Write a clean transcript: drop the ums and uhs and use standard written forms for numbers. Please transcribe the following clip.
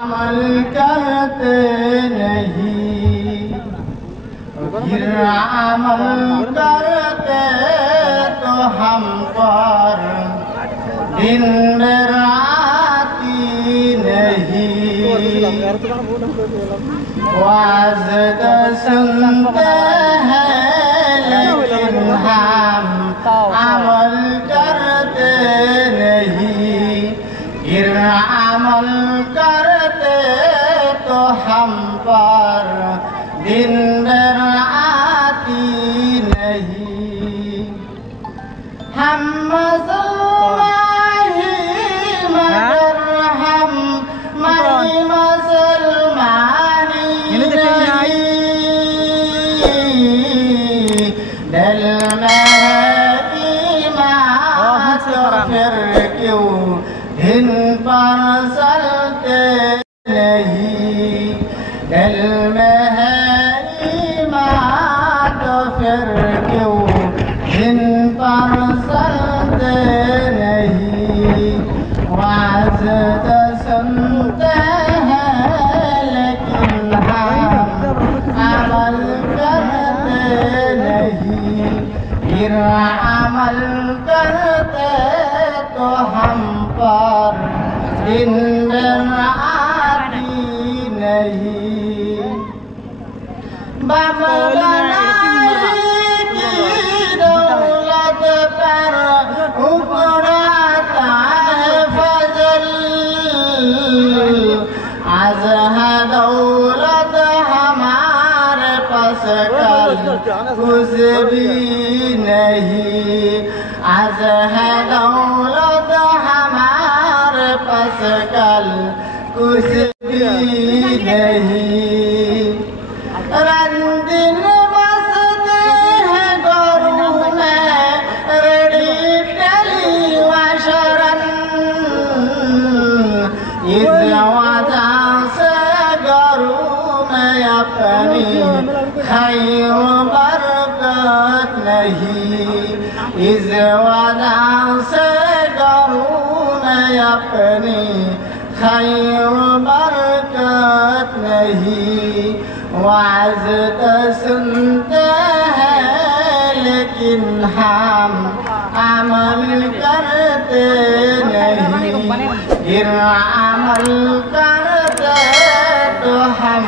अमल करते नहीं, फिर अमल करते तो हम पर दिन राती नहीं। वाज़ तो सुनते हैं लेकिन हम अमल करते नहीं, फिर अमल करते तो हम पर दिन राती नहीं। हम मुसलमान ही मगर हम मई मुसलमानी नहीं। दिल में है ईमान तो फिर क्यों दिन पर चलते नहीं। दिल में है ईमान तो फिर क्यों दिन पर चलते नहीं। वाज़ तो सुनते हैं लेकिन हम अमल करते नहीं, फिर अमल करते तो हम पर दिन राती नहीं। दौलत पर उकड़ाता है फजल, आज है दौलत हमारे पास कल कुछ भी नहीं। आज है दौलत हमारे पास कल कुछ भी नहीं। रंदिन बसते हैं गोरू में रेडी टेलीवाशरन, इस वजह से गोरू में अपनी खैर बरकत नहीं। इस वजह से गोरू में अपनी खैर बरकत नहीं। वाज़ तो सुनते हैं लेकिन हम अमल करते नहीं, फिर अमल करते तो हम